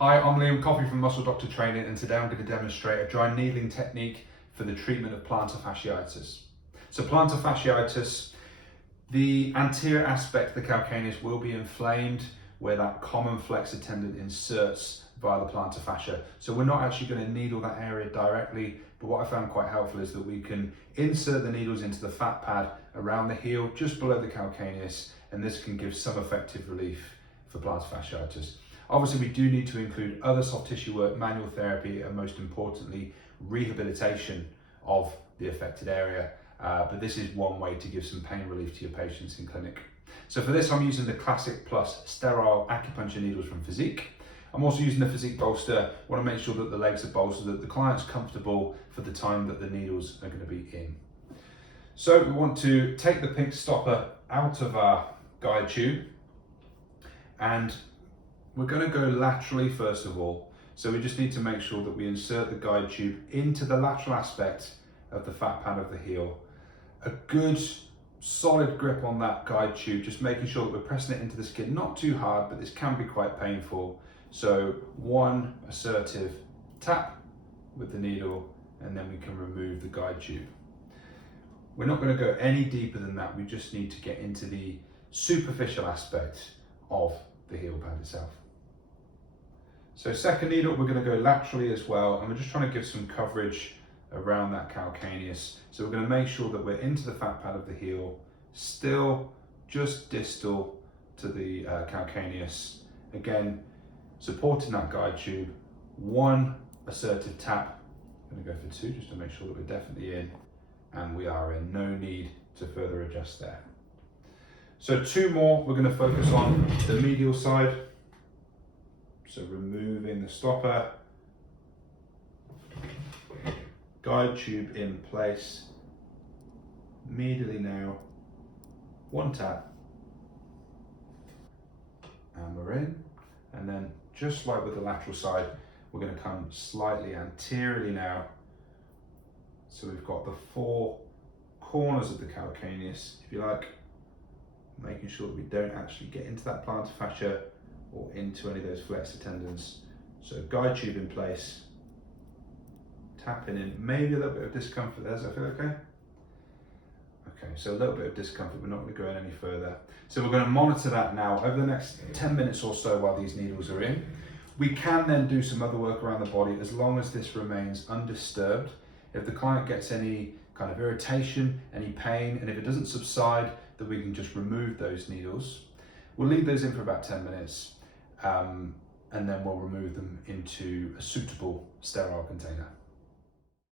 Hi, I'm Liam Coffey from Muscle Doctor Training, and today I'm going to demonstrate a dry needling technique for the treatment of plantar fasciitis. So plantar fasciitis, the anterior aspect of the calcaneus will be inflamed where that common flexor tendon inserts via the plantar fascia. So we're not actually going to needle that area directly, but what I found quite helpful is that we can insert the needles into the fat pad around the heel, just below the calcaneus, and this can give some effective relief for plantar fasciitis. Obviously, we do need to include other soft tissue work, manual therapy, and most importantly, rehabilitation of the affected area. But this is one way to give some pain relief to your patients in clinic. So for this, I'm using the Classic Plus sterile acupuncture needles from Physique. I'm also using the Physique bolster. I want to make sure that the legs are bolstered, that the client's comfortable for the time that the needles are going to be in. So we want to take the pink stopper out of our guide tube, and we're going to go laterally first of all. So we just need to make sure that we insert the guide tube into the lateral aspect of the fat pad of the heel. A good solid grip on that guide tube, just making sure that we're pressing it into the skin, not too hard, but this can be quite painful. So one assertive tap with the needle, and then we can remove the guide tube. We're not going to go any deeper than that. We just need to get into the superficial aspect of the heel pad itself. So second needle, we're going to go laterally as well, and we're just trying to give some coverage around that calcaneus. So we're going to make sure that we're into the fat pad of the heel, still just distal to the calcaneus. Again, supporting that guide tube, one assertive tap. I'm going to go for two just to make sure that we're definitely in, and we are in. No need to further adjust there. So two more, we're going to focus on the medial side. So removing the stopper, guide tube in place, medially now, one tap, and we're in. And then just like with the lateral side, we're going to come slightly anteriorly now. So we've got the four corners of the calcaneus, if you like, making sure that we don't actually get into that plantar fascia or into any of those flexor tendons. So guide tube in place, tapping in, maybe a little bit of discomfort there. Does that feel okay? Okay, so a little bit of discomfort, we're not going to go in any further. So we're going to monitor that now over the next 10 minutes or so while these needles are in. We can then do some other work around the body as long as this remains undisturbed. If the client gets any kind of irritation, any pain, and if it doesn't subside, then we can just remove those needles. We'll leave those in for about 10 minutes. And then we'll remove them into a suitable sterile container.